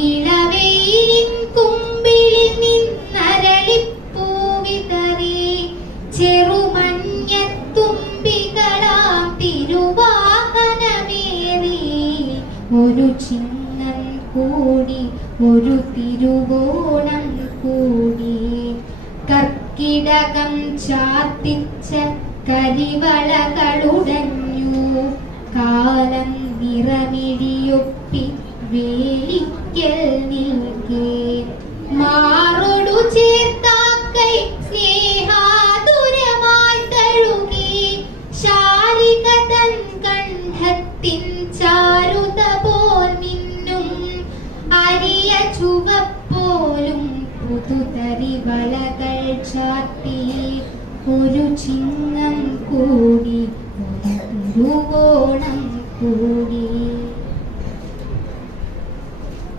ഇളവെയിലിൻ കുമ്പിളിൽ നിന്നരളിപ്പൂവിതറി ചെറുമഞ്ഞത്തുമ്പികളാം തിരുവാഹനമേറി ഒരു ചിങ്ങം കൂടി ഒരു തിരുവോണം കൂടി കർക്കിടകം ചാർത്തിച്ച കരിവളകളുടഞ്ഞു കാലം നിറമിഴിയൊപ്പി വേലിക്കൽ നിൽക്കേ മാറോടു ചേർത്താക്കൈ സ്നേഹാതുരമായി തഴുകി ശാരിക തൻ കണ്ഠത്തിൻ ചാരുത പോൽ മിന്നും അരിയ ചുവപ്പോലും പുതുതരി വളകൾ ചാർത്തി ഒരു ചിങ്ങം കൂടി ഒരു തിരുവോണം കൂടി.